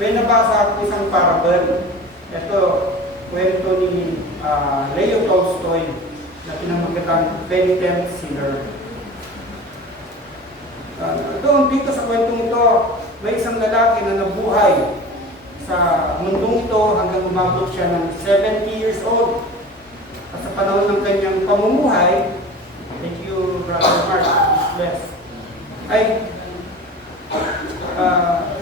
May nabasa ako isang parable. Ito, kwento ni Leo Tolstoy na pinamagatan Penitent Sinner. Doon dito sa kwentong ito, may isang lalaki na nabuhay sa mundong ito hanggang umabot siya ng 70 years old. At sa panahon ng kanyang pamumuhay, thank you, Brother Mark, bless, ay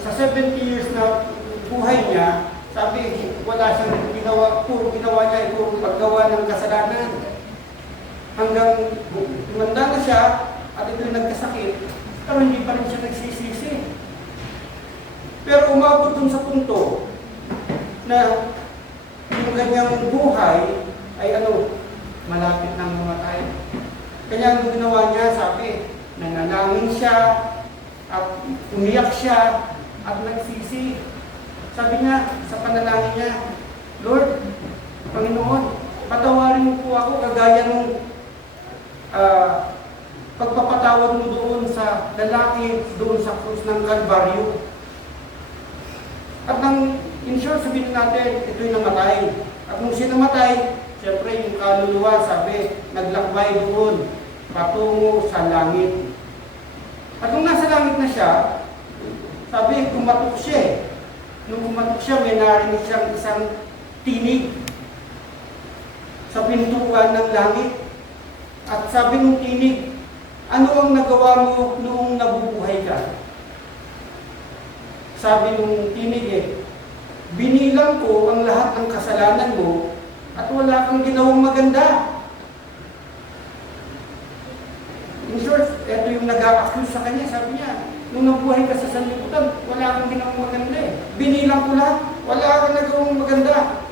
sa 70 years na buhay niya, sabi, wala siyang ginawa, puro ginawa niya ay puro paggawa ng kasalanan. Hanggang tumanda na siya at ito'y nagkasakit, pero hindi pa rin siya nagsisisi. Pero umabot dun sa punto na yung kanyang buhay ay malapit nang mamatay. Kaya ang ginawa niya, sabi, nanalangin siya at umiyak siya at nagsisi. Sabi niya sa panalangin niya, Lord, Panginoon, patawarin mo po ako kagaya nung pagpapatawad mo doon sa lalaki doon sa krus ng Kalbaryo. At nang in short, sabihin natin, ito'y namatay. At nung siya namatay, siyempre yung kaluluwa, sabi, naglakbay doon, patungo sa langit. At nung nasa langit na siya, sabi, kumatok siya. Nung kumatok siya, may narinig siyang isang tinig sa pintuan ng langit. At sabi ng tinig, ano ang nagawa mo noong nabubuhay ka? Sabi ng tinig binilang ko ang lahat ng kasalanan mo at wala kang ginawang maganda. In short, ito yung nag-a-accuse sa kanya. Sabi niya, nung nabuhay ka sa sanlibutan, wala kang ginawang maganda Binilang ko lahat, wala kang nagawang maganda.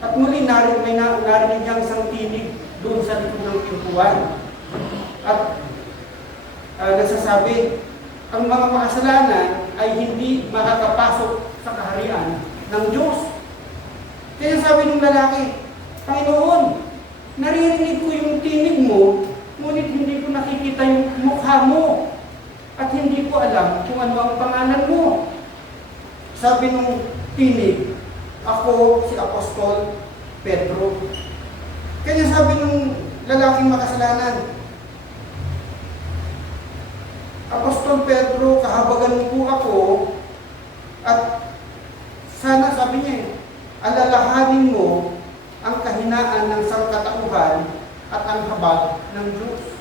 At muli, narinig niyang isang tinig doon sa likod ng pintuan. At nagsasabi, ang mga makasalanan ay hindi makakapasok sa kaharian ng Diyos. Kaya sabi ng lalaki, Panginoon, naririnig ko yung tinig mo, ngunit hindi ko nakikita yung mukha mo. At hindi ko alam kung ano ang pangalan mo. Sabi ng tinig, ako si Apostol Pedro. Kaya sabi ng lalaking makasalanan, Apostol Pedro, kahabagan mo po ako at sana, sabi niya, alalahanin mo ang kahinaan ng sangkatauhan at ang habag ng Diyos.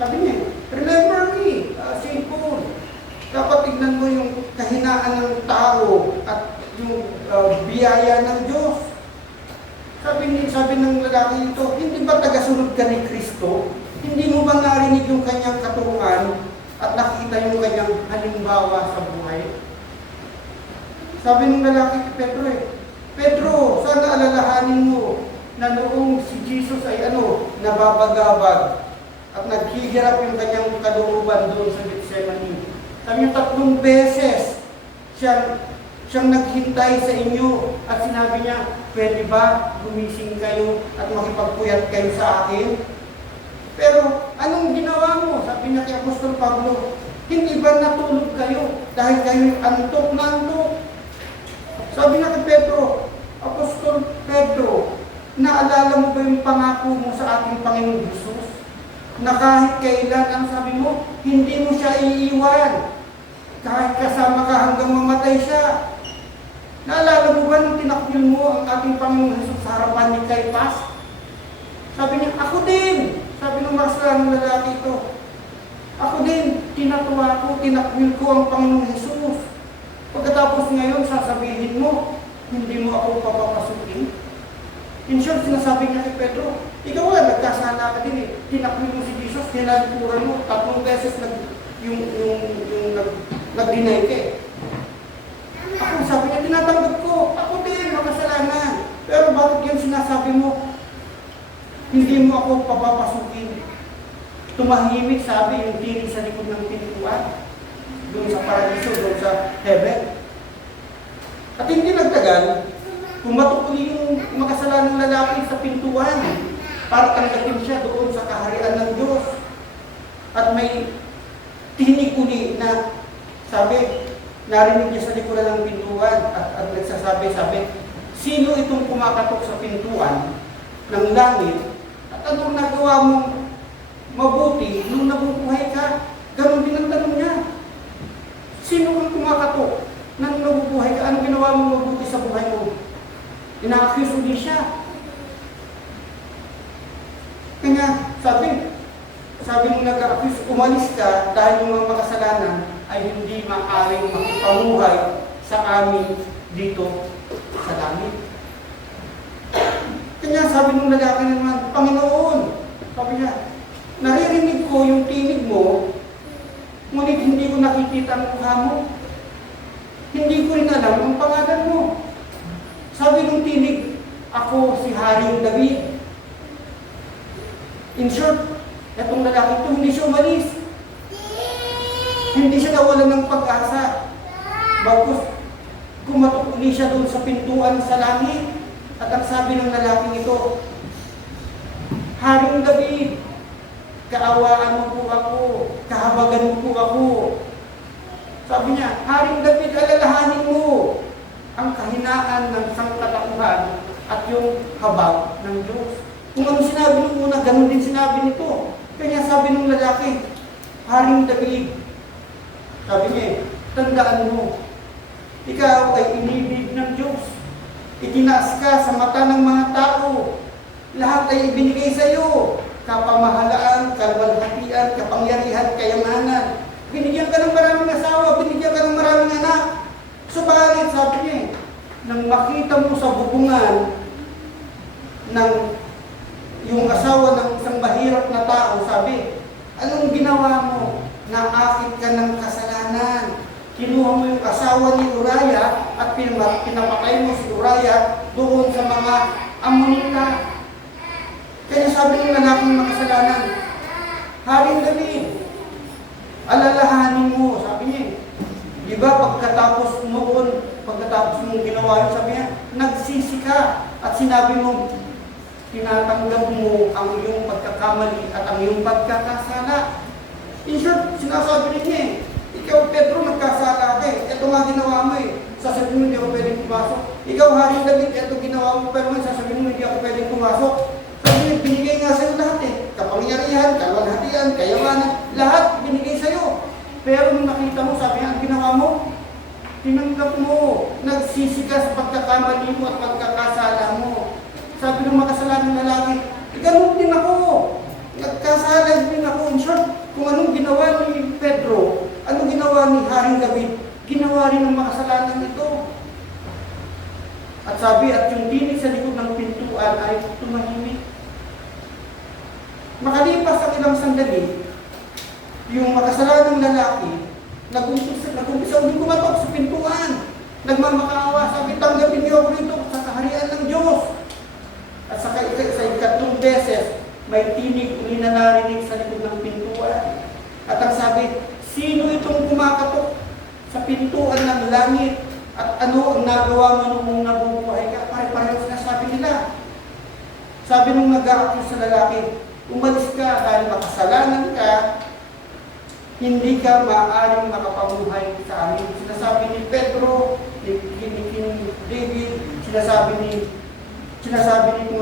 Sabi niya, remember me, St. Paul. Dapat tignan mo yung kahinaan ng tao at yung biyaya ng Diyos. Sabi ng lalaki ito, hindi ba tagasunod ka ni Kristo? Hindi mo ba narinig yung kanyang katuruan at nakita yung kanyang halimbawa sa buhay? Sabi ng lalaki kay Pedro, Pedro, sana alalahanin mo na noong si Jesus ay nababagabag at naghihirap yung kanyang kalooban doon sa Gethsemane. Sabi niya 3 beses siyang naghintay sa inyo at sinabi niya, pwede ba gumising kayo at makipagpuyat kayo sa akin? Pero anong ginawa mo? Sabi niya kay Apostol Pablo, hindi ba natulog kayo dahil kayo antok na antok? Sabi niya kay Pedro, Apostol Pedro, naalala mo ba yung pangako mo sa ating Panginoong Jesus? Na kahit kailan, ang sabi mo, hindi mo siya iiwan. Kahit kasama ka hanggang mamatay siya. Naalala mo ba nung tinakwil mo ang ating Panginoong Jesus sa harapan ni Caiphas? Sabi niya, ako din. Sabi ng masalang lalaki ito, ako din, tinatuwa ko, tinakwil ko ang Panginoong Jesus. Pagkatapos ngayon, sasabihin mo, hindi mo ako papapasukin. In short, sinasabi niya kay Pedro, ikaw nagkasala ka din Tinakwil mo si Jesus, tinalikuran mo, 3 beses nag-deny ka Ako, sabi niya, tinatanggap ko, ako din, makasalanan. Pero bakit yan sinasabi mo? Hindi mo ako papapasukin. Tumahimik, sabi, yung tinig sa likod ng pintuan. Doon sa paradiso, doon sa heaven. At hindi nagtagal, pumatok uli yung makasalanang lalaki sa pintuan para tanggapin siya doon sa kaharian ng Diyos. At may tinig uli na sabi, narinig niya sa likuran ng pintuan at nagsasabi, sino itong kumakatok sa pintuan ng langit at anong nagawa mong mabuti nung nabubuhay ka? Ganon din ang tanong niya. Sino kang kumakatok nang nabubuhay ka? Anong ginawa mong mabuti sa buhay mo? Ina-accuse ulit siya. Kanya, sabi nung nag-accuse, umalis ka dahil yung mga makasalanan ay hindi maaaring makipamuhay sa amin dito sa langit. Kanya sabi nung lalaki naman, Panginoon, sabi niya, naririnig ko yung tinig mo, ngunit hindi ko nakikita ang mukha mo. Hindi ko rin alam ang pangalan mo. Sabi nung tinig, ako si Haring David. In short, itong lalaki ito, hindi siya umalis. Hindi siya nawalan ng pag-asa. Bagkus, kumatok uli siya doon sa pintuan sa langit. At ang sabi ng lalaking ito, Haring David, kaawaan mo po ako, kahabagan mo po ako. Sabi niya, Haring David, alalahanin mo ang kahinaan ng sangkatauhan at yung habag ng Diyos. Kung ano sinabi nung una, ganun din sinabi nito. Kaya sabi ng lalaki, Haring David, sabi niya, tandaan mo, ikaw ay inibig ng Diyos. Itinaas ka sa mata ng mga tao. Lahat ay ibinigay sa iyo. Kapamahalaan, kalwalhatian, kapangyarihan, kayamanan. Binigyan ka ng maraming asawa, binigyan ka ng maraming anak. Subalit, sabi niya, nang makita mo sa bubungan ng yung asawa ng isang mahirap na tao, sabi, anong ginawa mo? Naakit ka ng kasalanan. Kinuha mo yung asawa ni Uriah at pinapatay mo si Uriah doon sa mga Ammonita. Kaya sabi ng lalaking makasalanan, Haring David, alalahanin mo, sabi niya. Di ba pagkatapos mong ginawa yun, sabi niya, nagsisi ka at sinabi mo, tinatanggap mo ang iyong pagkakamali at ang iyong pagkakasala. In short, sinasabi niya, ikaw Pedro, nagkasala ka eh. Ito nga ginawa mo eh. Sasabihin mo, hindi ako pwedeng pumasok. Ikaw Haring David, ito ginawa mo, pero ngayon sasabihin mo, hindi ako pwedeng pumasok. Sabi niya, binigay nga sa'yo lahat eh. Kapangyarihan, kalwalhatian, kayamanan, lahat binigay sa'yo. Pero nung nakita mo, sabi niya, ang ginawa mo, tinanggap mo, nagsisi ka sa pagkakamali mo at pagkakasala mo. Sabi ng makasalanang lalaki, ganun din ako. Nagkasala din ako. In short, kung anong ginawa ni Pedro, anong ginawa ni Haring David, ginawa rin ng makasalanan ito. At sabi, at yung tinig sa likod ng pintuan ay tumahimik. Makalipas ang ilang sandali, yung makasalanang lalaki, nag-umpisa ulit kumatok sa pintuan. Nagmamakaawa, sabi, tanggapin niyo ako rito sa kaharian ng Diyos. At sa ikatlong beses, may tinig uli na narinig sa likod ng pintuan. At ang sabi, sino itong kumakatok sa pintuan ng langit? At ano ang nagawa mo nung nabubuhay ka? Pare-pareho sinasabi nila. Sabi nung nag-aakyos sa lalaki, umalis ka dahil makasalanan ka, hindi ka maaaring makapamuhay sa amin. Sinasabi ni Pedro, ni David, sinasabi nito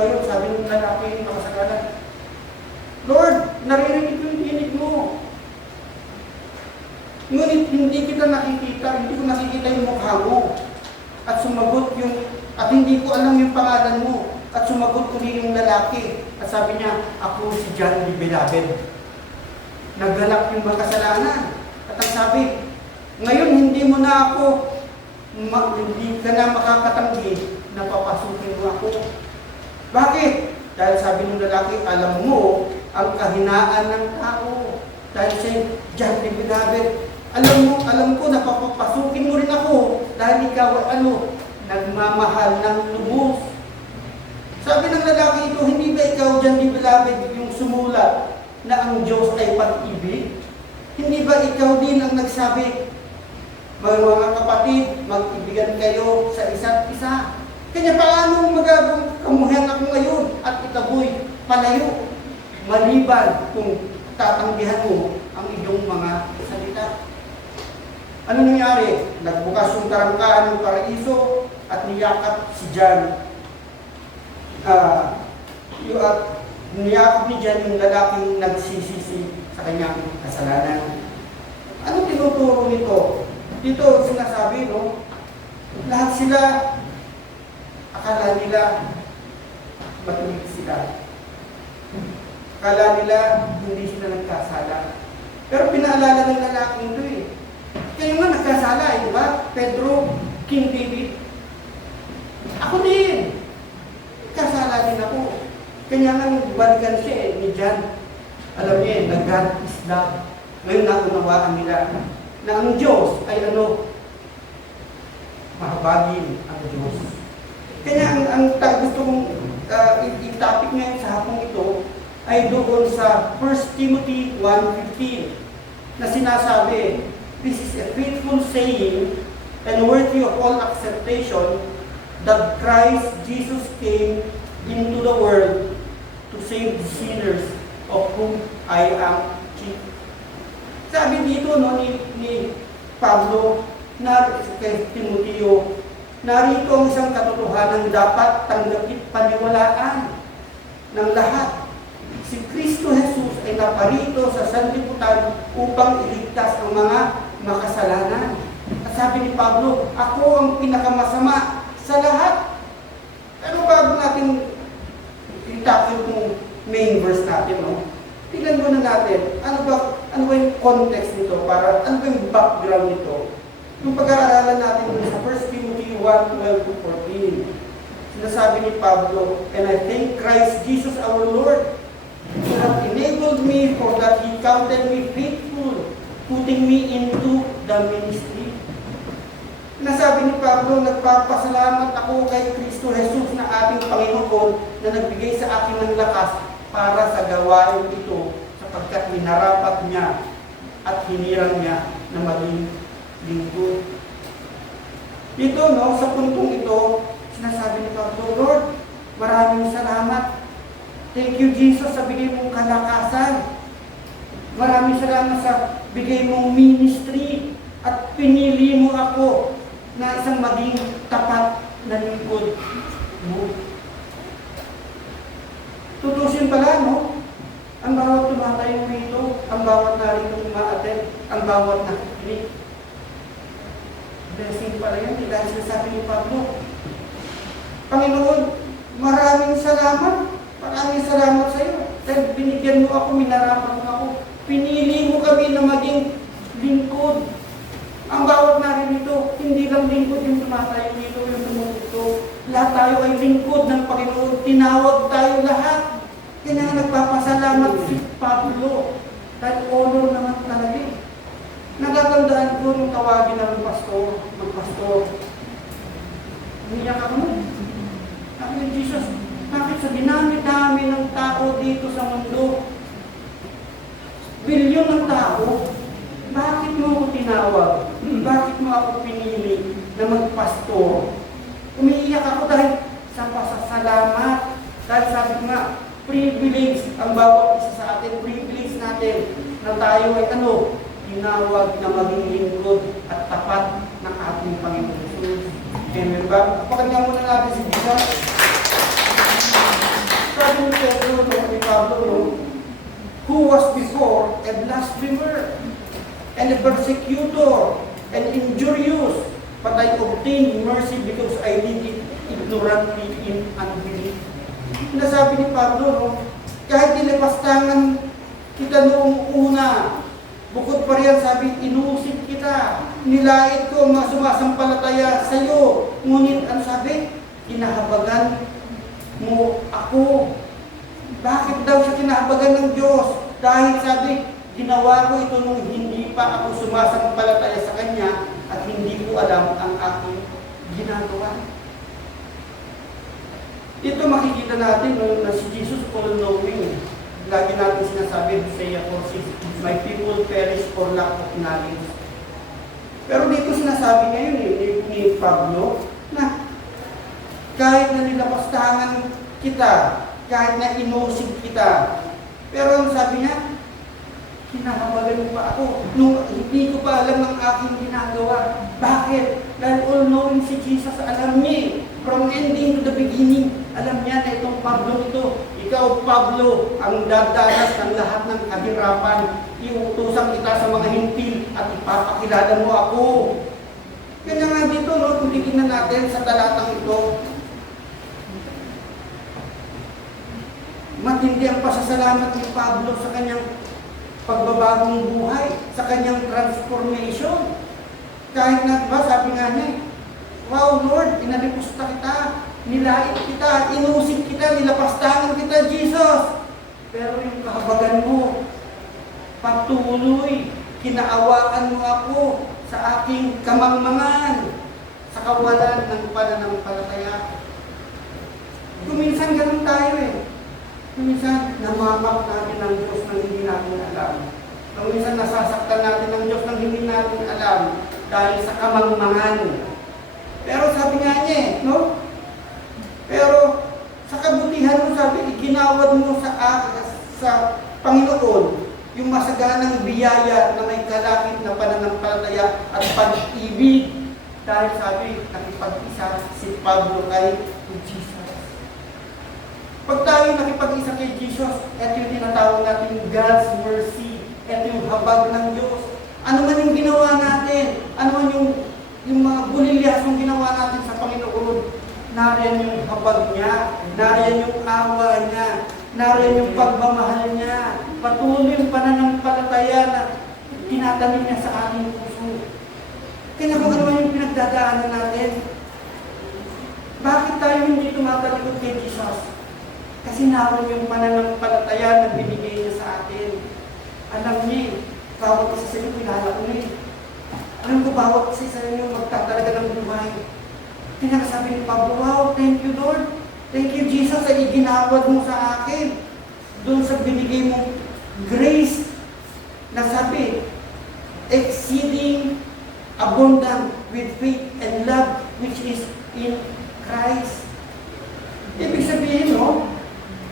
ngayon, sabi ng lalaki ng makasalanan, Lord, naririnig ko yung tinig mo. Ngunit hindi kita nakikita, hindi ko nakikita yung mukha mo. At hindi ko alam yung pangalan mo. At sumagot uli yung lalaki. At sabi niya, ako si John the Beloved. Naggalak yung makasalanan. At ang sabi, ngayon hindi mo na ako, hindi ka na makakatanggi na papasukin mo ako. Bakit? Dahil sabi ng lalaki, alam mo ang kahinaan ng tao. Dahil siya, John the Beloved, alam ko na papapasukin mo rin ako dahil ikaw nagmamahal ng lubos. Sabi ng lalaki ito, hindi ba ikaw, John the Beloved, yung sumulat na ang Diyos ay pag-ibig? Hindi ba ikaw din ang nagsabi, mga kapatid, mag-ibigan kayo sa isa't isa? Kanya paano magagawang kamuhan ako ngayon at itaboy palayo, maliban kung tatanggihan mo ang iyong mga salita? Ano nangyari? Nagbukas yung tarangkaan ng paraiso at niyakap si John. Niyakap ni John yung lalaking nagsisisi sa kanyang kasalanan. Ano tinuturo nito? Dito sinasabi, no? Lahat sila, akala nila matuwid sila. Akala nila hindi sila nagkasala. Pero pinaalala ng lalaking ito eh. Kayo nga nagkasala eh, di ba? Pedro, King David. Ako din. Kasala din ako. Kanya nga balikan siya eh, ni John. Alam niya eh, nag-God is love. Ngayon naunawaan nila na ang Diyos ay mahabagin ang Diyos. Kaya ang gusto kong i-topic ngayon sa hapong ito ay doon sa 1 Timothy 1:15 na sinasabi, "This is a faithful saying and worthy of all acceptation that Christ Jesus came into the world to save the sinners, of whom I am chief." Sabi dito ni Pablo na kay Timoteo, narito ang isang katotohanan dapat tanggapin paniwalaan ng lahat. Si Kristo Jesus ay naparito sa sanlibutan upang iligtas ang mga makasalanan. At sabi ni Pablo, ako ang pinakamasama sa lahat. Pero bago natin i-tackle itong main verse natin, no? Tingnan muna natin, ano ba yung context nito, para ano ba yung background nito? Yung pag-aaralan natin sa 1 Timothy 1:12-14, sinasabi ni Pablo, "And I thank Christ Jesus our Lord, who hath enabled me for that He counted me faithful, putting me into the ministry." Nasabi ni Pablo, nagpapasalamat ako kay Kristo Jesus na ating Panginoon na nagbigay sa akin ng lakas para sa gawain ito, sapagkat minarapat niya at hinirang niya na maging lingkod. Dito, no, sa puntong ito, sinasabi ni Pablo, "Lord, maraming salamat. Thank you, Jesus, sa bigay mong kalakasan. Maraming salamat sa bigay mong ministry at pinili mo ako na isang maging tapat na lingkod mo." Tutusin pala, no? Ang bawat tumatayo rito, ang bawat narito umaattend, ang bawat nakikinig. Blessing pala yan, dahil sinasabi ni Pablo, "Panginoon, maraming salamat. Maraming salamat sa iyo. Dahil binigyan mo ako, minarapat mo ako. Pinili mo kami na maging lingkod." Ang bawat narinito, hindi lang lingkod yung tumatayo dito, yung tumutito. Lahat tayo ay lingkod ng Panginoon. Tinawag tayo lahat. Kaya nagpapasalamat si Pablo. Dahil honor naman talaga. Natatandaan ko nung tawagin ng magpastor. Umiyak ako nun. Sabi ni Jesus, bakit sa dinami-dami ng tao dito sa mundo, bilyon ng tao, bakit mo ako tinawag? Bakit mo ako pinili na magpastor? Umiiyak ako dahil sa pasasalamat. Dahil sabi ko nga, privilege ang bawat isa sa atin, privilege natin na tayo ay tinawag na maging lingkod at tapat ng ating Panginoon Jesus. Amen ba? Pakinggan muna natin si Jesus. Sabi ni Pedro, ni Pablo, "Who was before a blasphemer and a persecutor and injurious, but I obtained mercy because I did it ignorantly in unbelief." Nasabi ni Pablo, kahit tinapastangan kita noong una, bukod pa riyan, sabi, inusip kita, nilait ko mga sumasampalataya sa iyo. Ngunit, ano sabi? Kinahabagan mo ako. Bakit daw siya kinahabagan ng Diyos? Dahil sabi, ginawa ko ito nung hindi pa ako sumasampalataya sa Kanya at hindi ko alam ang aking ginagawa. Ito makikita natin na si Jesus all knowing. Lagi natin sinasabi sa Isaiah 4:6, "My people perish for lack of knowledge." Pero dito sinasabi ngayon ni Pablo na kahit na nilapastangan kita, kahit na inusig kita, pero ang sabi niya, kinahabagan mo pa ako. Nung Hindi ko pa alam ang aking ginagawa. Bakit? Dahil all-knowing si Jesus, alam niya from ending to the beginning, alam niya na itong Pablo ito. Ikaw, Pablo, ang dadanas ng lahat ng kahirapan. Iutusan kita sa mga hintil at ipapakilala mo ako. Kaya nga dito, no, kung titignan natin sa talatang ito, matindi ang pasasalamat ni Pablo sa kanyang pagbabagong buhay, sa kanyang transformation. Kahit na, diba, sabi nga niya, wow Lord, inalipusta kita, nilait kita, inusig kita, nilapastangan kita, Jesus. Pero yung kahabagan mo, patuloy, kinaawaan mo ako sa aking kamangmangan, sa kawalan ng pananampalataya. Kuminsan ganun tayo Kuminsan namamak natin ng Diyos nang hindi natin alam. Kuminsan nasasaktan natin ng Diyos nang hindi natin alam dahil sa kamangmangan. Pero sabi nga niya no? Pero sa kabutihan mo, sabi, iginawad mo sa Panginoon yung masaganang biyaya na may kalakip na pananampalataya at pag-ibig. Dahil sabi, nakipag-isa si Pablo kay Jesus. Pag tayo nakipag-isa kay Jesus, ito yung tinatawag natin God's mercy. Ito yung habag ng Diyos. Ano man yung ginawa natin, ano man yung mga bulilyas yung ginawa natin sa Panginoon, nariyan yung habag niya, nariyan yung awa niya, nariyan yung pagmamahal niya, patuloy yung pananampalataya na tinatanim niya sa ating puso. Kaya kung ano yung pinagdadaanan natin, bakit tayo hindi tumatalikod kay Jesus? Kasi naroon yung pananampalataya na binigay niya sa atin. Alam niya, bawat isa sa inyo, kilala ko niya. Alam ko, bawat isa sa inyo magtatalaga ng buhay. Kaya sabi ni Pablo, wow, thank you Lord. Thank you Jesus ay iginawad mo sa akin. Doon sa binigay mong grace na sabi, exceeding abundant with faith and love which is in Christ. Ibig sabihin,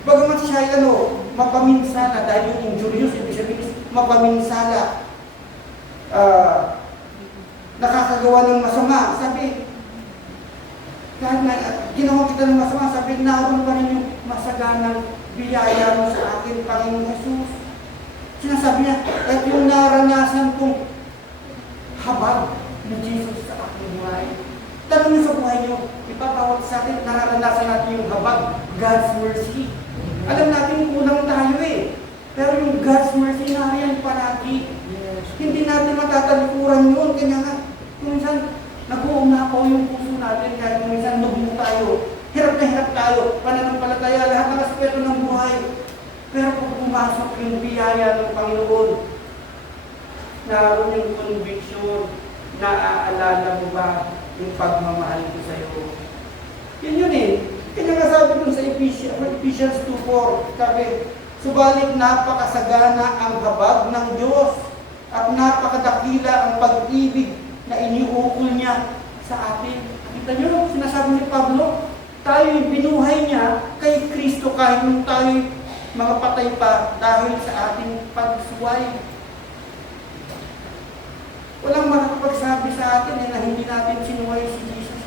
bagamat siya mapaminsala dahil yung injurious, ibig sabihin mapaminsala, nakakagawa ng masama. Sabi, kahit na ginawa kita ng masama, sabi, naroon pa rin yung masaganang biyaya mo sa akin, Panginoong Jesus. Sinasabi niya, at yung naranasan kong habag ni Jesus sa aking buhay. Tanong niyo sa buhay niyo, ipapawag sa atin, nararanasan natin yung habag, God's mercy. Alam natin kulang tayo pero yung God's mercy nariyan palagi. Hindi natin matatalikuran yun. Kanya nga, minsan, nag-uumakaw yung puso natin, kahit minsan nagmo tayo. Hirap na hirap tayo, pananampalataya, lahat ng aspeto ng buhay. Pero kung pumasok yung biyaya ng Panginoon, naroon yung conviction, naaalala mo ba yung pagmamahal ko sa iyo? Yun Kaya nga sabi dun sa Ephesians 2:4, sabi, subalit napakasagana ang habag ng Diyos at napakadakila ang pag-ibig na iniukol niya sa atin. Kita niyo, sinasabi ni Pablo, tayo'y binuhay niya kay Kristo kahit nung tayo'y mga patay pa dahil sa ating pagsuway. Walang makakapagsabi sa atin na hindi natin sinuway si Jesus.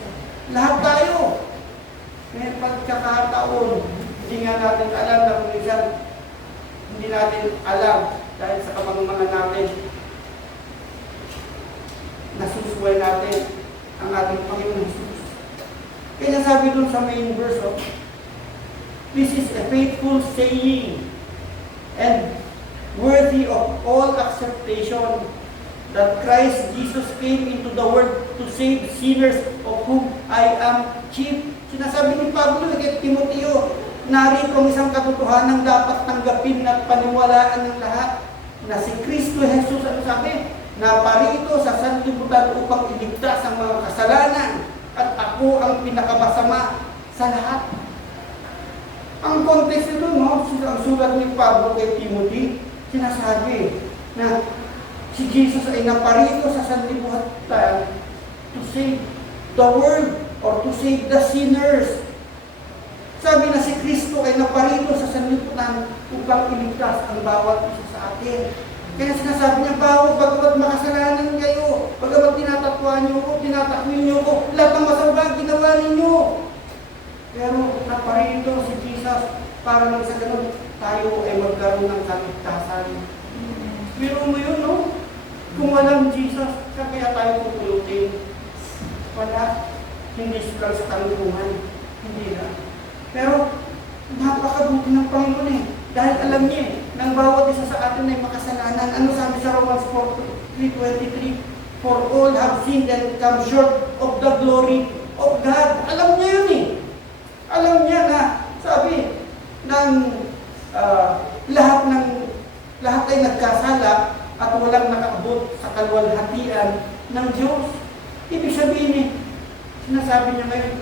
Lahat tayo. May pagkakataon, hindi nga natin alam na kung minsan, hindi natin alam dahil sa kamangmangan natin, nasusuway natin ang ating Panginoon Jesus. Kaya sabi dun sa main verse, this is a faithful saying and worthy of all acceptation that Christ Jesus came into the world to save sinners of whom I am chief. Sinasabi ni Pablo kay Timoteo, narito ang isang katotohanan dapat tanggapin at paniwalaan ng lahat na si Kristo Jesus, ano sabi? Na parito sa sanlibutan upang iligtas ang mga kasalanan at ako ang pinakamasama sa lahat. Ang context nito, ang sulat ni Pablo kay Timothy, sinasabi na si Jesus ay naparito sa sanlibutan to save the world or to save the sinners. Sabi na si Kristo ay naparito sa sanlibutan upang iligtas ang bawat isa sa atin. Kaya sinasabi niya, bagamat makasalanan para lang sa ganun, tayo ay magkaroon ng kaligtasan. Biro mo yun, no? Kung walang Jesus, saan kaya tayo pupulutin? Wala. Hindi lang sa kalungan. Hindi na. Pero, napakabuti ng Panginoon eh. Dahil alam niya eh, nang bawat isa sa atin ay makasalanan. Ano sabi sa Romans 3:23? For all have sinned and come short of the glory of God. Alam niya yun eh. Alam niya na, sabi, ng lahat ay nagkasala at walang nakaabot sa kalwalhatian ng Diyos. Ibig sabihin eh, sinasabi niya ngayon,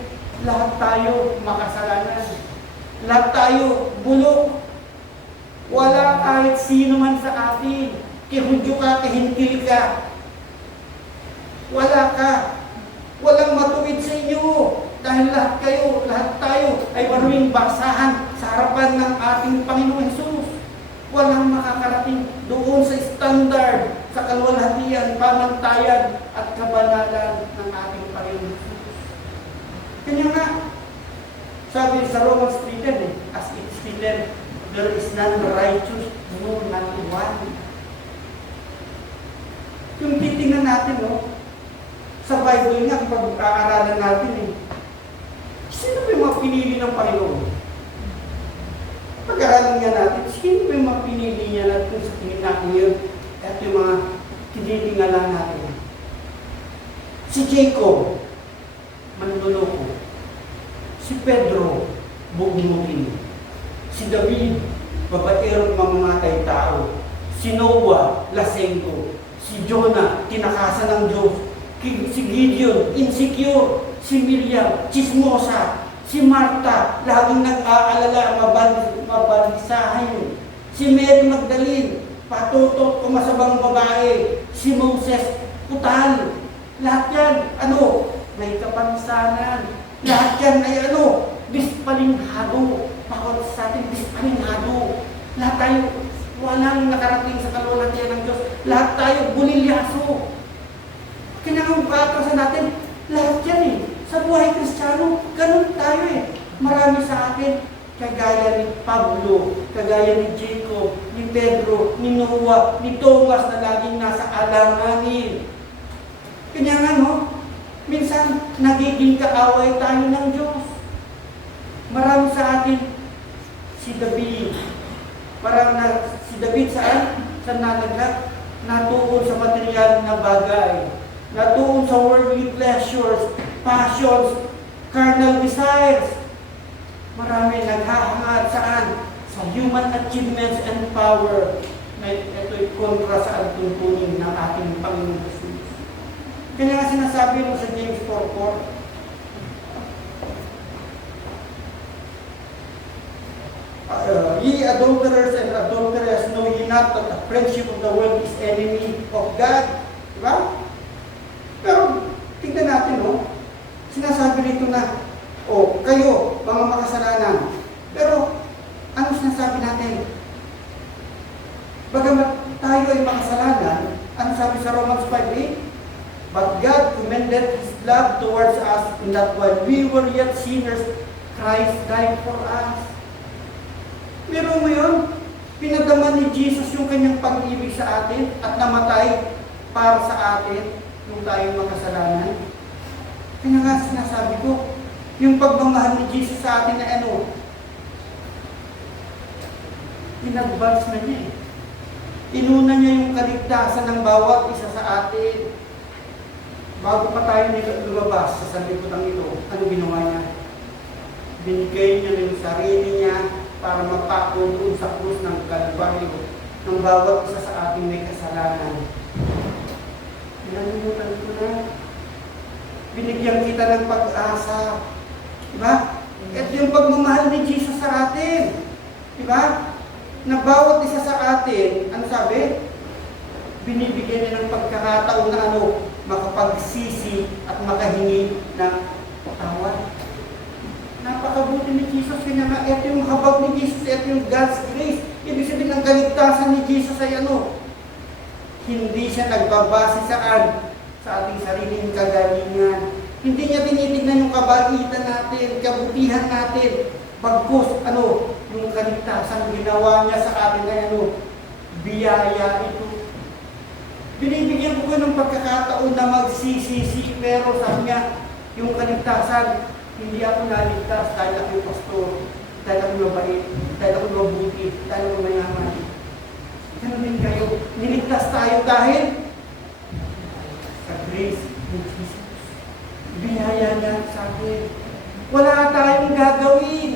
lahat tayo makasalanan. Lahat tayo bulok. Wala kahit sino man sa atin. Kihudyo ka, kihintil ka. Wala ka. Walang matuwid sa inyo. Dahil lahat tayo ay maraming basahan sa harapan ng ating Panginoong Hesus. Walang makakarating doon sa standard, sa kalwalhatian, pamantayan at kabanalan ng ating Panginoong Hesus. Kanya nga, sabi sa Romans 3:10, as it is written, there is none righteous, no, not one. Yung titingnan natin, no, sa Bible nga, pag-aaralan natin sino ba yung mga pinili ng Panginoon? Pag-aaralan nga natin, sino ba yung mga pinili niya natin sa tingin natin yun? At yung mga tinitingalan natin. Si Jacob, manluloko. Si Pedro, bugnutin. Si David, babaerong mamamatay tao. Si Noah, lasengko. Si Jonah, tinakasan ng Diyos. Si Gideon, insecure. Si Miriam, chismosa. Si Marta, laging nag-aalala, mabalisahin. Si Mary Magdalene, patutot, kumasabang babae. Si Moses, kutal. Lahat yan, may kapansanan. Lahat yan ay dispalinhado. Bawat sa atin, dispalinhado. Lahat tayo, walang nakarating sa kalwalhatian ng Diyos. Lahat tayo, bulilyaso. Kinakabata sa natin, lahat yan Sa buhay Kristiyano, ganun tayo Marami sa atin, kagaya ni Pablo, kagaya ni Jacob, ni Pedro, ni Noah, ni Thomas na laging nasa alanganin. Kanya nga minsan nagiging kaaway tayo ng Diyos. Marami sa atin, si David. Si David saan? Saan nalaglag? Natuon sa material na bagay. Natuon sa worldly pleasures, passions, carnal desires. Marami naghahangad saan? Sa human achievements and power. Ito'y kontra sa tuntunin ng ating Panginoon Jesus. Kaya nga sinasabi mo sa James 4:4, ye adulterers and adulteress, know ye not that the friendship of the world is enemy of God? Diba? Pero, tingnan natin, sinasabi rito na, kayo, mga makasalanan. Pero, ano sinasabi natin? Bagamat tayo ay makasalanan, ano sabi sa Romans 5:8? But God commended His love towards us in that while we were yet sinners, Christ died for us. Meron mo yun? Pinadaman ni Jesus yung kanyang pag-ibig sa atin at namatay para sa atin nung tayo makasalanan. Kaya nga sinasabi ko, yung pagmamahal ni Jesus sa atin na inadvance na niya Inuna niya yung kaligtasan ng bawat isa sa atin. Bago pa tayo lumabas sa sanlibutan ito, ano ginawa niya? Binigay niya yung sarili niya para mapako doon sa krus ng Kalbaryo ng bawat isa sa ating may kasalanan. Pinalimutan ko na. Binigyan kita ng pag-asa. Diba? Ito yung pagmamahal ni Jesus sa atin. Diba? Na bawat isa sa atin, ano sabi? Binibigyan niya ng pagkakataon na makapagsisi at makahingi ng tawad. Napakabuti ni Jesus. Kanya nga, ito yung habag ni Jesus, ito yung God's grace. Ibig sabihin ng kaligtasan ni Jesus ay hindi siya nagbabase saan? Sa ating sariling kagalingan. Hindi niya tinitignan yung kabaitan natin, kabutihan natin. Bagkus, yung kaligtasan ginawa niya sa atin ay biyaya ito. Binibigyan ko ng pagkakataon na magsisisi, pero sabi niya, yung kaligtasan, hindi ako naligtas dahil ako yung pastor, dahil ako mabait, dahil ako mabuti, dahil ako mayaman. Ganun din kayo. Niligtas tayo dahil sa grace of Jesus. Biyaya niya sa atin. Wala tayong gagawin.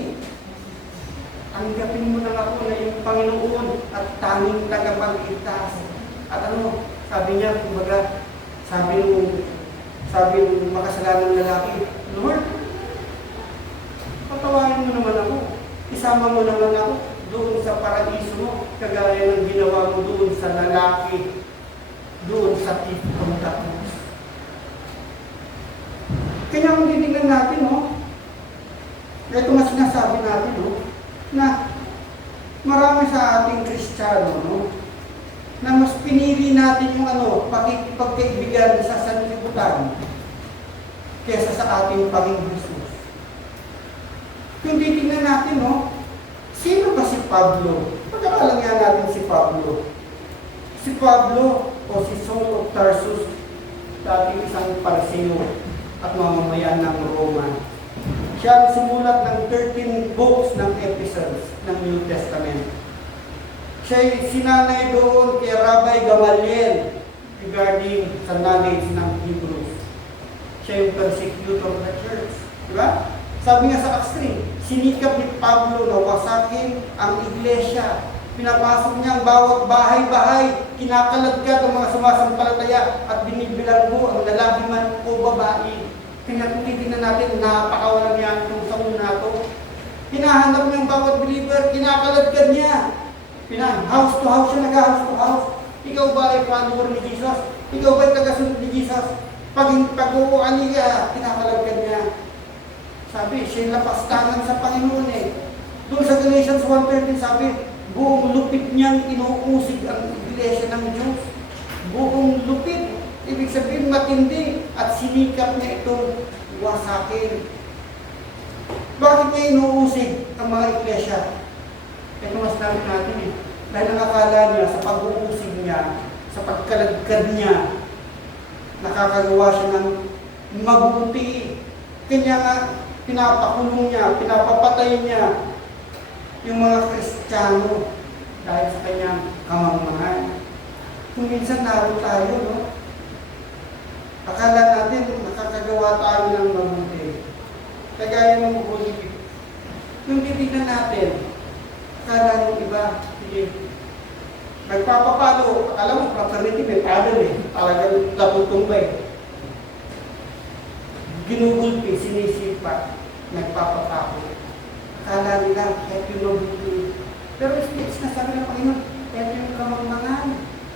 Tanggapin mo lang ako na yung Panginoon at tanging tagapagligtas. At sabi niya, kumbaga, sabi ng makasalanang lalaki, Lord, patawarin mo naman ako. Isama mo naman ako doon sa paraiso mo, kagaya ng ginawa mo doon sa lalaki, doon sa tipong tapos. Kaya kung titignan natin, ito nga sinasabi natin, na marami sa ating Kristiyano, na mas pinili natin yung pagkaibigan sa sanlibutan kesa sa ating Panginoon Jesus. Kung titignan natin, sino ba si Pablo? Pag-aralan nga natin si Pablo. Si Pablo o si Saul of Tarsus, dati isang Pariseo at mamamayan ng Roma. Siya ang sumulat ng 13 books ng epistles ng New Testament. Siya sinanay doon kay Rabbi Gamaliel regarding sa knowledge ng Hebrews. Siya yung persecutor of the church. Diba? Sabi nga sa Acts 3, sinikap ni Pablo na wasakin ang iglesia. Pinapasok niya ang bawat bahay-bahay, kinakaladkad ang mga sumasampalataya at binibilanggo ang lalaki man o babae. Kaya kung titignan natin, napakawalang yan itong sa una na ito. Hinahanap niya ang bawat believer, kinakaladkad niya. House to house siya, nag-house to house. Ikaw ba ay follower ni Jesus? Ikaw ba ay tagasunod ni Jesus? Pag-uuani ka, kinakaladkad niya. Sabi, siya lapastangan sa Panginoon Doon sa Galatians 1:13 sabi, buong lupit niyang inuusig ang iglesia ng Diyos. Buong lupit. Ibig sabihin matindi at sinikap niya itong wasakin. Bakit niya inuusig ang mga iglesia? Ito mas namin natin Dahil nakakala niya sa pag-uusig niya, sa pagkalagkad niya, nakakagawa siya ng mabuti. Kanya nga, pinapakulong niya, pinapapatay niya yung mga Kristiyano dahil sa kanyang kamangmangan. Kung minsan naroon tayo, akala natin nakakagawa tayo ng mabuti. Kagaya ng mabuti. Yung titignan natin, akala ng iba, nagpapapalo, akala mo, fraternity may paddle talagang natutumbay. Ginugulpi, sinisipa, nagpapapako. Akala nila, kahit yung mabuti. Pero sinasabi ng Panginoon, kahit yung kamangmangan,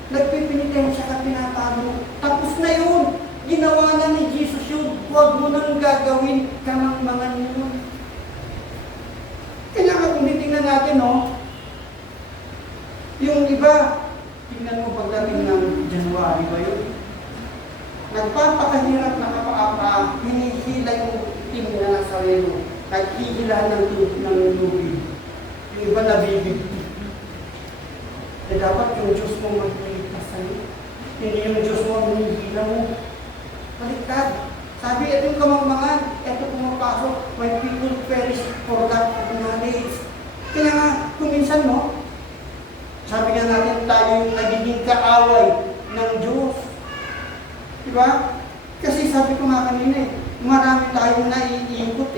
nagpipinitensya ka, pinapalo. Tapos na yun. Ginawa na ni Jesus yun. Huwag mo nang gagawin kamangmangan yun. Kaya nga kung titingnan natin, yung iba, tingnan mo pagdating ng January ba yun? Nagpapakahirap na kapaapa, hinihila yung itim na nasarelo, naghihila ng lubid. Yung iba nabibigti. Dapat yung Diyos mo maghiligtas sa'yo. Hindi yung Diyos mo hinihila mo. Baliktad. Sabi, ito yung kamangmangan, ito pumapasok, my people perish for lack of knowledge. Kaya nga, kung minsan sabi nga natin tayo yung nagiging kaaway ng Diyos. Diba? Kasi sabi ko nga kanina marami tayong naiikot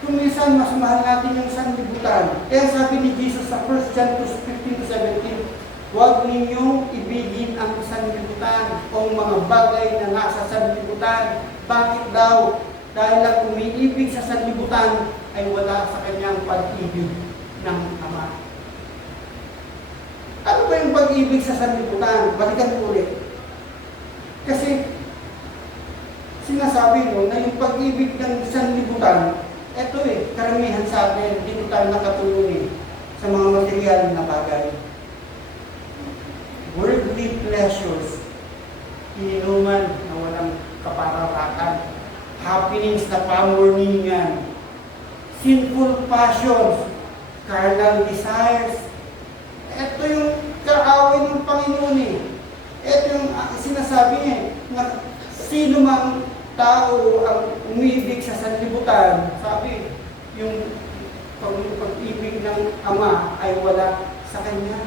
Kung minsan, mas mahal natin yung sanlibutan. Kaya sabi ni Jesus sa 1 John 2:15-17, huwag ninyong ibigin ang sanlibutan o mga bagay na nasa sanlibutan. Bakit daw? Dahil ang umiibig sa sanlibutan ay wala sa kanyang pag-ibig ng Ama. Ano ba yung pag-ibig sa sanlibutan? Balikan ko ulit. Kasi sinasabi na yung pag-ibig ng sanlibutan, eto karamihan sa atin, dito tayo nakatulong sa mga material na bagay. Worldly pleasures, ininuman na walang kapararakan, happenings na pamorningan, sinful passions, carnal desires. Ito yung kaaway ng Panginoon eh. Ito yung sinasabi niya eh, na sino mang tao ang umibig sa sanlibutan, sabi, yung pag-ibig ng Ama ay wala sa Kanya.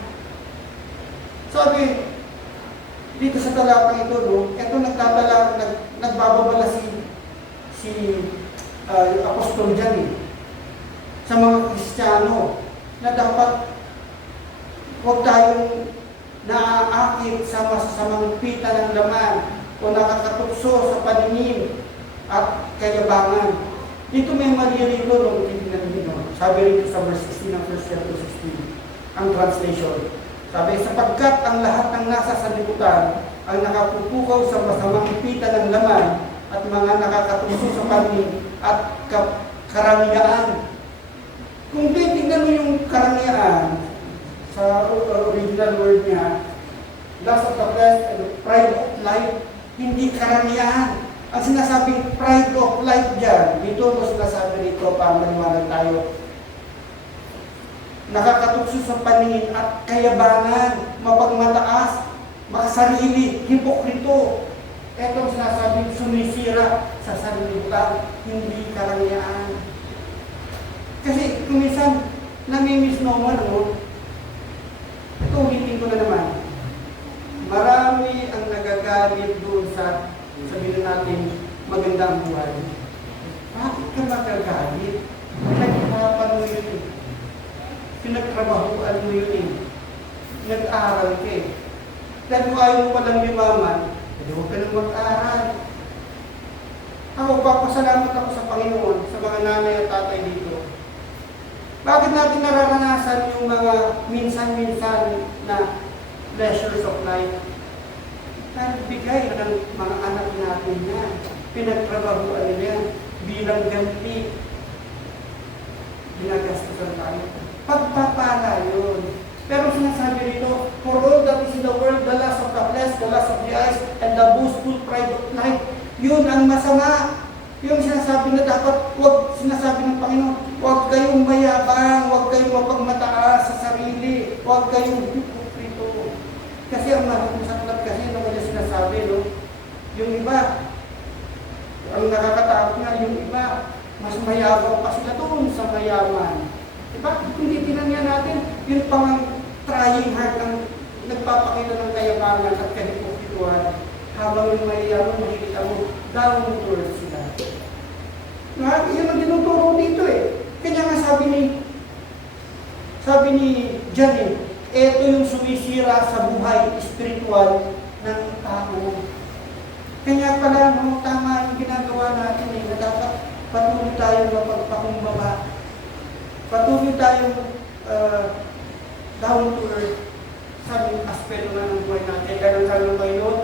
Sabi, dito sa talatang ito, no, ito nagbababala si apostol dyan eh, sa mga Kristiyano, na dapat huwag tayong naaakit sa masasamang pita ng laman o nakakatukso sa paningin at kayabangan. Dito may mali rito nung titignan nyo. Sabi rito sa verse 16 ng 1 chapter 16, ang translation. Sabi, sapagkat ang lahat ng nasa sanlibutan ang nakapupukaw sa masamang pita ng laman at mga nakakatukso sa paningin at karangyaan. Kung titignan mo yung karangyaan, sa original word niya, lust of the flesh and pride of life, hindi karamihan. Ang sinasabing pride of life dyan, dito mo sinasabi rito para maliwanag tayo. Nakakatukso sa paningin at kayabangan, mapagmataas, makasarili, hipokrito. Ito ang sinasabing sumisira sa sanlibutan, hindi karamihan. Kasi kung minsan, nami-misnomer mo, ito ulitin ko na naman. Marami ang nagagalit doon sa, sabihin natin, magandang buhay. Bakit ka magagalit? Nagpapano mo yun eh. Pinagtrabahuan mo yun eh. Nag-aaral ka eh. Dahil kung ayaw mo palang limaman, hindi mo ka nang mag-aaral. Ako, papasalamat ako sa Panginoon, sa mga nanay at tatay dito. Bakit natin nararanasan yung mga minsan-minsan na pleasures of life? Dahil bigay ng mga anak natin yan. Pinagtrabahuan nila bilang ganti. Ginagastusan tayo. Pagpapala yun. Pero sinasabi rito, for all that is in the world, the lust of the flesh, the lust of the eyes, and the boastful pride of life, yun ang masama. Yung sinasabi na dapat, huwag sinasabi ng Panginoon, huwag kayong mayabang, huwag kayong mapagmataas sa sarili, huwag kayong hipokrito. Kasi ang nakakasaklat kasi nung kanya sinasabi, no? Yung iba, ang nakakatakot nga, yung iba, mas mayabang pa sila doon sa mayaman. Diba? Kung titignan natin, yung pang trying hard ang nagpapakita ng kayabangan at kahipokrituhan, habang yung mayayaman, makikita mo, down to earth sila. Yun ang tinuturo dito eh. Kanya nga sabi ni John, ito yung sumisira sa buhay spiritual ng tao. Kanya pala, no, tama yung ginagawa natin eh, na dapat patuloy tayong mapagpakumbaba. Patuloy tayong down to earth sa aspeto na ng buhay natin. Kaya ng sabi ng Panginoon,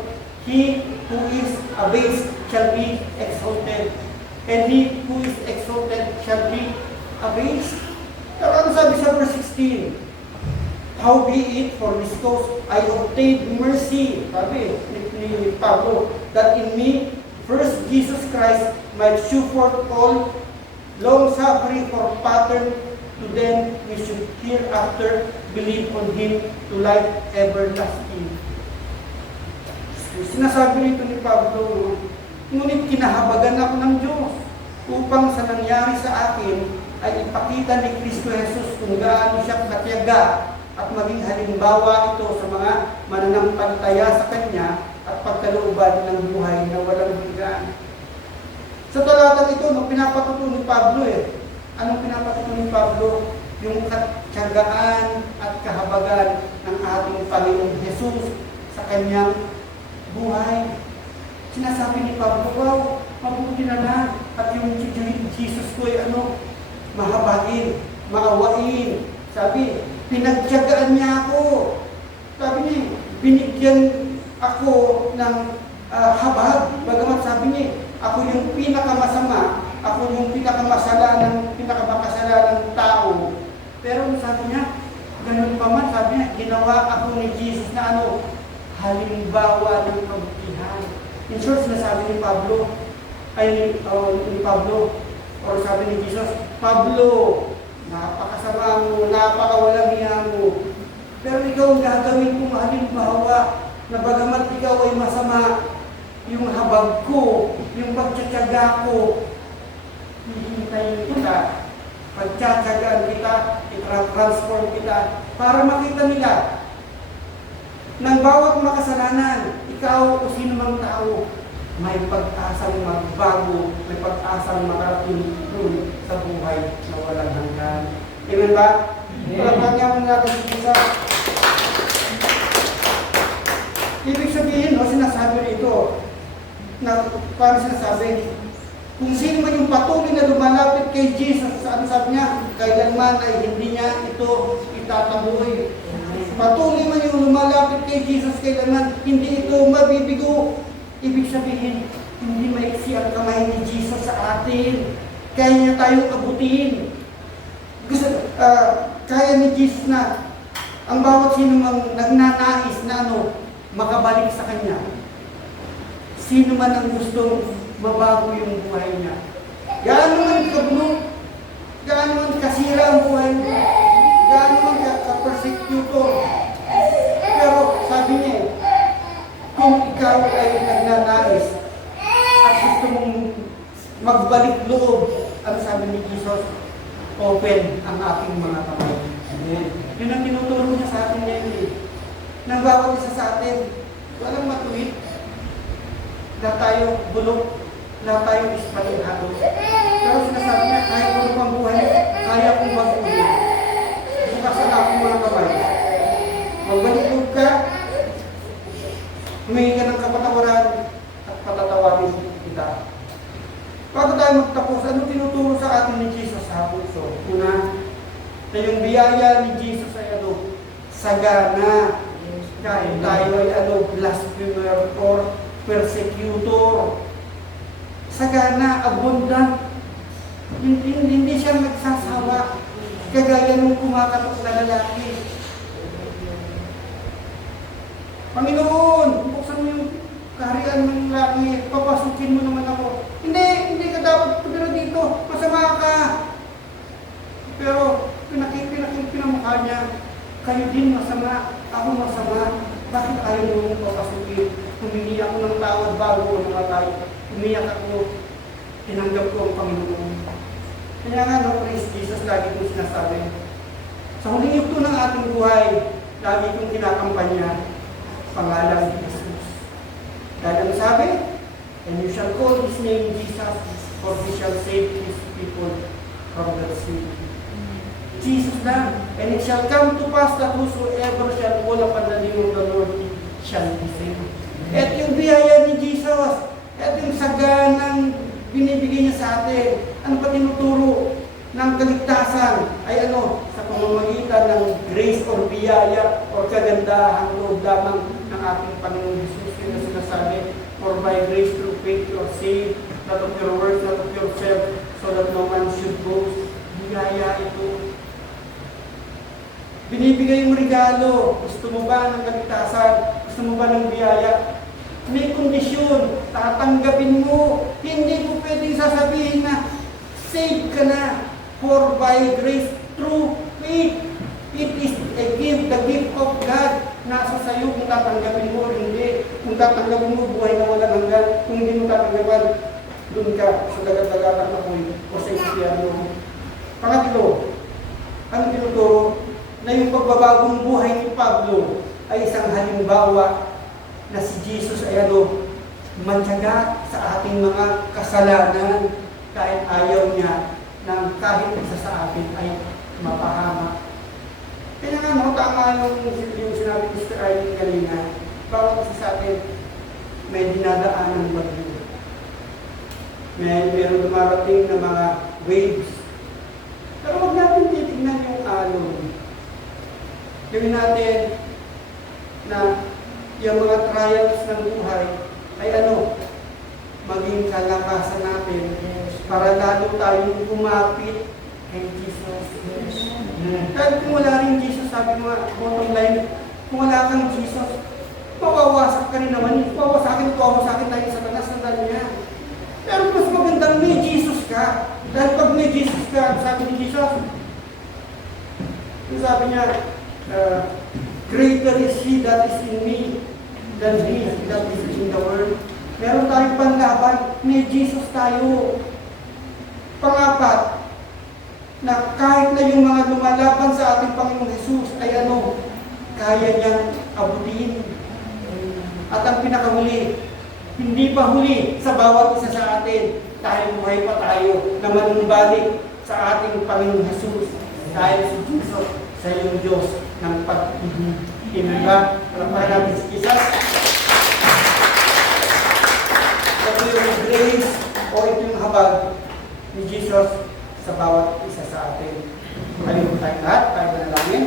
he who is abased shall be exalted, and he who is exalted shall be abased. Pero ano sabi sa verse 16? Howbeit, for this cause, I obtained mercy, sabi ni Pablo, that in me, first Jesus Christ might shew forth all long-suffering for pattern to them which should hereafter believe on Him to life everlasting. Sinasabi nito ni Pablo, ngunit kinahabagan ako ng Diyos upang sa nangyari sa akin ay ipakita ni Kristo Jesus kung gaano siya katiyaga at maging halimbawa ito sa mga mananampalataya sa Kanya at pagkalooban ng buhay na walang hanggan. Sa talatang ito, no, pinapatuto ni Pablo eh. Anong pinapatuto ni Pablo? Yung katiyagaan at kahabagan ng ating Panginoong Jesus sa Kanyang buhay. Sinasabi ni Pablo, wow, mabuti na lang. At yung Jesus ko ay mahabain, maawain. Sabi, pinagtiyagaan niya ako. Sabi niya, binigyan ako ng habag. Bagamat sabi niya, ako yung pinakamasama, ako yung pinakamakasalanan tao. Pero sabi niya, ganun pa man, sabi niya, ginawa ako ni Jesus na halimbawa ng kabutihan. In short, sinasabi ni Pablo, Or sabi ni Jesus, Pablo, napakasama mo, napakawalang hiya mo. Pero ikaw ang gagawin kong halimbawa na bagamat ikaw ay masama, yung habag ko, yung pagtsatsaga ko, hihintayin kita, pagtsatsagaan kita, i-transform kita, para makita nila ng bawat makasalanan, ikaw o sino mang tao, may pag-asang magbago, may pag-asang makarating dun sa buhay na walang hanggan. Amen ba? Palagpan niya mong natin isa. Ibig sabihin, sinasabi rito, na parang sinasabi, kung sino man yung patuloy na lumalapit kay Jesus, ano sabi niya, kailanman ay hindi niya ito itataboy. Patuloy man yung lumalapit kay Jesus, kailanman hindi ito mabibigo. Ibig sabihin, hindi maiksi ang kamay ni Jesus sa atin. Kaya niya tayong abutin. Kaya ni Jesus na ang bawat sino mang nagnanais na makabalik sa Kanya. Sino man ang gustong mabago yung buhay niya. Gaano man kabulong, gaano man kasira ang buhay niya, gaano man ka-persecutor. Pero sabi niya, kung ikaw ay nagnanais at gusto mong magbalik loob, ang sabi ni Jesus, open ang aking mga kamay. Amen. Yun ang tinuturo niya sa atin ngayon. Nang bawat isa sa atin, walang matuwid, na tayo bulok, na tayo ispalinghado. Pero sinasabi niya, kahit bulok ang buhay, kaya kong mag-ulit. Bukas ang aking mga kamay. Magbalik loob ka, humingi ka ng kapatawaran at patatawarin kita. Bago tayo magtapos, ano tinuturo sa atin ni Jesus sa puso? Una, na yung biyaya ni Jesus ay sagana. Kahit tayo ay blasphemer or persecutor. Sagana, abundant. Hindi siya nagsasawa. Kagaya nung kumakatok na lalaki. Panginoon, buksan mo yung kaharian ng langit, papasukin mo naman ako. Hindi ka dapat tumira dito, masama ka. Pero pinamukha niya, kayo din masama, ako masama. Bakit ayaw mo papasukin? Humingi ako ng tawad bago ko namatay. Umiyak ako, tinanggap ko ang Panginoon. Kaya nga, praise Jesus, lagi kong sinasabi. Sa huling yugto ng ating buhay, lagi kong kinakampanya, pangalan ni Jesus. Dahil ang sabi, and you shall call his name Jesus, for he shall save his people from their sin. Jesus lang. And it shall come to pass that whosoever shall call upon the name of the Lord shall be saved. At yung biyaya ni Jesus, at yung saganang binibigay niya sa atin, ano pa tinuturo ng kaligtasan ay sa pamamagitan ng grace or biyaya or kagandahan loob lamang ng ating Panginoon Jesus. Yun ang sinasabi, for by grace through faith you are saved, not of your works, not of yourself, so that no man should boast. Biyaya ito. Binibigay yung regalo. Gusto mo ba ng kaligtasan? Gusto mo ba ng biyaya? May kondisyon. Tatanggapin mo. Hindi mo pwedeng sasabihin na save ka na. For by grace through faith. It is a gift, the gift of God. Nasa sayo kung tatanggapin mo o hindi. Kung tatanggapin mo, buhay na walang hanggan. Kung hindi mo tatanggapin, doon ka sa dagat-dagatan na buhay o sa ispiyano. Pangatlo, ang tinuturo na yung pagbabagong buhay ni Pablo ay isang halimbawa na si Jesus ay matyaga sa ating mga kasalanan kahit ayaw niya na kahit isa sa atin ay mapahamak. Kaya nga tama yung sinabi ni Mr. Arlene kanina, bawat isa sa atin may dinadaan ng bagyo. Meron dumarating na mga waves. Pero huwag natin titignan yung alon. Gawin natin na yung mga trials ng buhay ay maging kalakasan natin para lalo tayong kumapit kay Jesus. Kahit kung wala rin Jesus, sabi mo nga, bottom line, kung wala kang Jesus, mawawasak ka rin naman. Mawawasakin tayo sa tanas ng niya. Pero mas magandang may Jesus ka. Dahil pag may Jesus ka, sabi ni Jesus, sabi niya, greater is He that is in me than he that is in the world. Meron tayong panlaban, may Jesus tayo. Pangapat, na kahit na yung mga lumalaban sa ating Panginoong Jesus ay kaya niyang abutin. At ang pinakahuli, hindi pa huli sa bawat isa sa atin, dahil buhay pa tayo na manumbalik sa ating Panginoong Jesus dahil si Jesus sa iyong Diyos ng pag-ibig. Diba? Palapakan natin si Jesus. Ito yung grace o ito yung habag ni Jesus sa bawat isa sa atin. Kalimutan tayo lahat, tayo na namin.